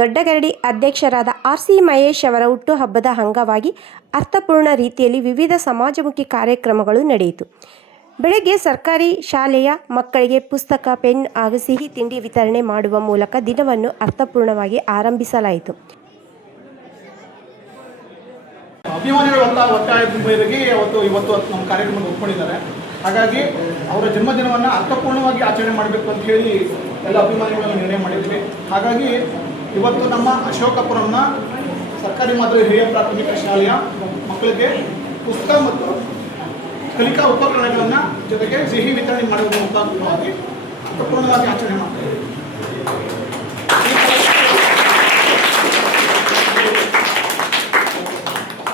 ದೊಡ್ಡಗರಡಿ ಅಧ್ಯಕ್ಷರಾದ R C Mahesh ಅವರ ಹುಟ್ಟುಹಬ್ಬದ ಅಂಗವಾಗಿ ಅರ್ಥಪೂರ್ಣ ರೀತಿಯಲ್ಲಿ ವಿವಿಧ ಸಮಾಜಮುಖಿ ಕಾರ್ಯಕ್ರಮಗಳು ನಡೆಯಿತು. ಬೆಳಗ್ಗೆ ಸರ್ಕಾರಿ ಶಾಲೆಯ ಮಕ್ಕಳಿಗೆ ಪುಸ್ತಕ, ಪೆನ್ ಹಾಗೂ ಸಿಹಿ ತಿಂಡಿ ವಿತರಣೆ ಮಾಡುವ ಮೂಲಕ ದಿನವನ್ನು ಅರ್ಥಪೂರ್ಣವಾಗಿ ಆರಂಭಿಸಲಾಯಿತು. ಮೇರೆಗೆ ಇವತ್ತು ನಮ್ಮ ಹಾಗಾಗಿ ಅವರ ಜನ್ಮದಿನವನ್ನು ಅರ್ಥಪೂರ್ಣವಾಗಿ ಆಚರಣೆ ಮಾಡಬೇಕು ಅಂತ ಹೇಳಿ ಎಲ್ಲ ಅಭಿಮಾನಿಗಳನ್ನು ನಿರ್ಣಯ ಮಾಡಿದ್ವಿ. ಹಾಗಾಗಿ ಇವತ್ತು ನಮ್ಮ ಅಶೋಕಪುರಂನ ಸರ್ಕಾರಿ ಮಾದರಿ ಹಿರಿಯ ಪ್ರಾಥಮಿಕ ಶಾಲೆಯ ಮಕ್ಕಳಿಗೆ ಪುಸ್ತಕ ಮತ್ತು ಕಲಿಕಾ ಉಪಕರಣಗಳನ್ನು ಜೊತೆಗೆ ಸಿಹಿ ವಿತರಣೆ ಮಾಡುವ ಮುಖಾಂತರವಾಗಿ ಅರ್ಥಪೂರ್ಣವಾಗಿ ಆಚರಣೆ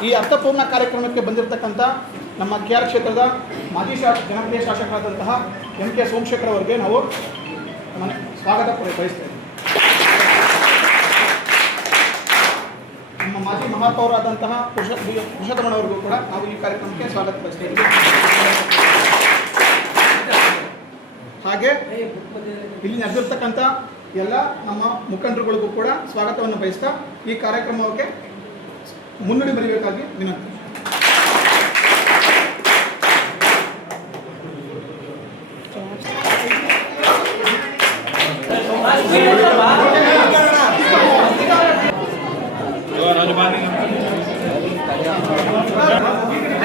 ಈ ಅರ್ಥಪೂರ್ಣ ಕಾರ್ಯಕ್ರಮಕ್ಕೆ ಬಂದಿರತಕ್ಕಂಥ ನಮ್ಮ ಕೆ ಆರ್ ಕ್ಷೇತ್ರದ ಮಾಜಿ ಶಾಸ ಜನಪ್ರಿಯ ಶಾಸಕರಾದಂತಹ ಎಂ ಕೆ ಸೋಮಶೇಖರ್ ಅವರಿಗೆ ನಾವು ಮನೆ ಸ್ವಾಗತ ಬಯಸ್ತೇವೆ ನಮ್ಮ ಮಾಜಿ ಮಹಾಪೌರಾದಂತಹ ಪುರುಷೋತ್ತಮನವರಿಗೂ ಕೂಡ ನಾವು ಈ ಕಾರ್ಯಕ್ರಮಕ್ಕೆ ಸ್ವಾಗತ ಬಯಸ್ತೇವೆ ಹಾಗೆ ಇಲ್ಲಿ ನಡೆದಿರ್ತಕ್ಕಂಥ ಎಲ್ಲ ನಮ್ಮ ಮುಖಂಡರುಗಳಿಗೂ ಕೂಡ ಸ್ವಾಗತವನ್ನು ಬಯಸ್ತಾ ಈ ಕಾರ್ಯಕ್ರಮಕ್ಕೆ ಮುನ್ನುಡಿ ಬರೀಬೇಕಾಗಿ ವಿನಂತಿ.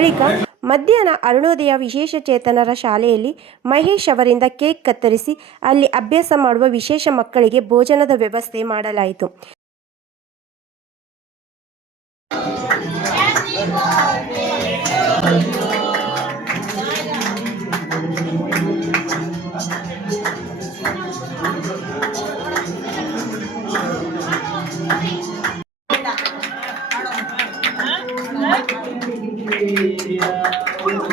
ಬಳಿಕ ಮಧ್ಯಾಹ್ನ ಅರುಣೋದಯ ವಿಶೇಷ ಚೇತನರ ಶಾಲೆಯಲ್ಲಿ ಮಹೇಶ್ ಅವರಿಂದ ಕೇಕ್ ಕತ್ತರಿಸಿ ಅಲ್ಲಿ ಅಭ್ಯಾಸ ಮಾಡುವ ವಿಶೇಷ ಮಕ್ಕಳಿಗೆ ಭೋಜನದ ವ್ಯವಸ್ಥೆ ಮಾಡಲಾಯಿತು. Yeah.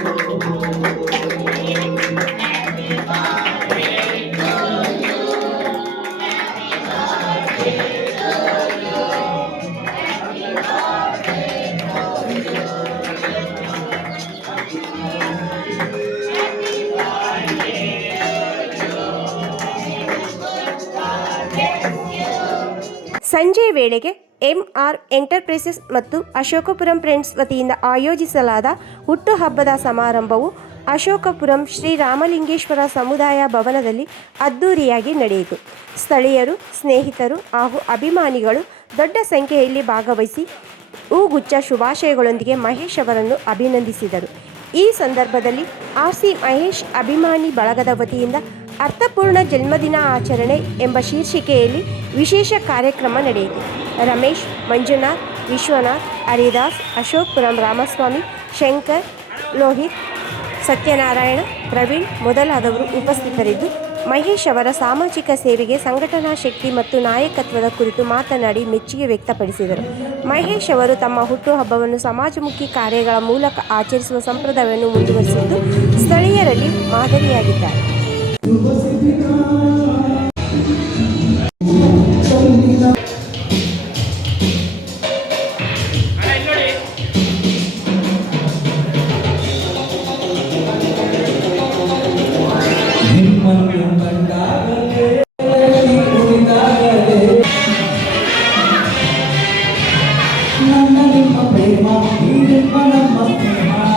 ಸಂಜೆ ವೇಳೆಗೆ ಎಂಆರ್ ಎಂಟರ್ಪ್ರೈಸಸ್ ಮತ್ತು ಅಶೋಕಪುರಂ ಫ್ರೆಂಡ್ಸ್ ವತಿಯಿಂದ ಆಯೋಜಿಸಲಾದ ಹುಟ್ಟುಹಬ್ಬದ ಸಮಾರಂಭವು ಅಶೋಕಪುರಂ ಶ್ರೀ ರಾಮಲಿಂಗೇಶ್ವರ ಸಮುದಾಯ ಭವನದಲ್ಲಿ ಅದ್ದೂರಿಯಾಗಿ ನಡೆಯಿತು. ಸ್ಥಳೀಯರು, ಸ್ನೇಹಿತರು ಹಾಗೂ ಅಭಿಮಾನಿಗಳು ದೊಡ್ಡ ಸಂಖ್ಯೆಯಲ್ಲಿ ಭಾಗವಹಿಸಿ ಹೂಗುಚ್ಚ ಶುಭಾಶಯಗಳೊಂದಿಗೆ ಮಹೇಶ್ ಅವರನ್ನು ಅಭಿನಂದಿಸಿದರು. ಈ ಸಂದರ್ಭದಲ್ಲಿ ಆರ್ ಸಿ ಮಹೇಶ್ ಅಭಿಮಾನಿ ಬಳಗದ ವತಿಯಿಂದ ಅರ್ಥಪೂರ್ಣ ಜನ್ಮದಿನ ಆಚರಣೆ ಎಂಬ ಶೀರ್ಷಿಕೆಯಲ್ಲಿ ವಿಶೇಷ ಕಾರ್ಯಕ್ರಮ ನಡೆಯಿತು. ರಮೇಶ್, ಮಂಜುನಾಥ್, ವಿಶ್ವನಾಥ್, ಹರಿದಾಸ್ ಅಶೋಕ್ ಪುರಂ ರಾಮಸ್ವಾಮಿ, ಶಂಕರ್, ಲೋಹಿತ್, ಸತ್ಯನಾರಾಯಣ, ಪ್ರವೀಣ್ ಮೊದಲಾದವರು ಉಪಸ್ಥಿತರಿದ್ದು, ಮಹೇಶ್ ಅವರ ಸಾಮಾಜಿಕ ಸೇವೆಗೆ ಸಂಘಟನಾ ಶಕ್ತಿ ಮತ್ತು ನಾಯಕತ್ವದ ಕುರಿತು ಮಾತನಾಡಿ ಮೆಚ್ಚುಗೆ ವ್ಯಕ್ತಪಡಿಸಿದರು. ಮಹೇಶ್ ಅವರು ತಮ್ಮ ಹುಟ್ಟುಹಬ್ಬವನ್ನು ಸಮಾಜಮುಖಿ ಕಾರ್ಯಗಳ ಮೂಲಕ ಆಚರಿಸುವ ಸಂಪ್ರದಾಯವನ್ನು ಮುಂದುವರಿಸಿದ್ದು, ಸ್ಥಳೀಯರಲ್ಲಿ ಮಾದರಿಯಾಗಿದ್ದಾರೆ. ನನ್ನ ನಿಮ್ಮ ಪ್ರೇಮ ಈ ನಿಮ್ಮ ನಮ್ಮ ಸ್ನೇಹ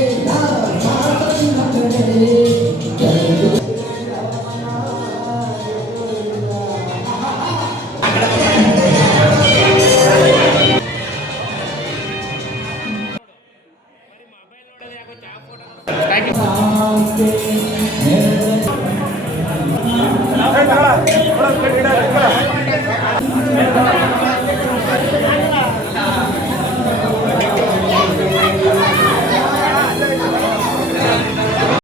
lagi. Oke.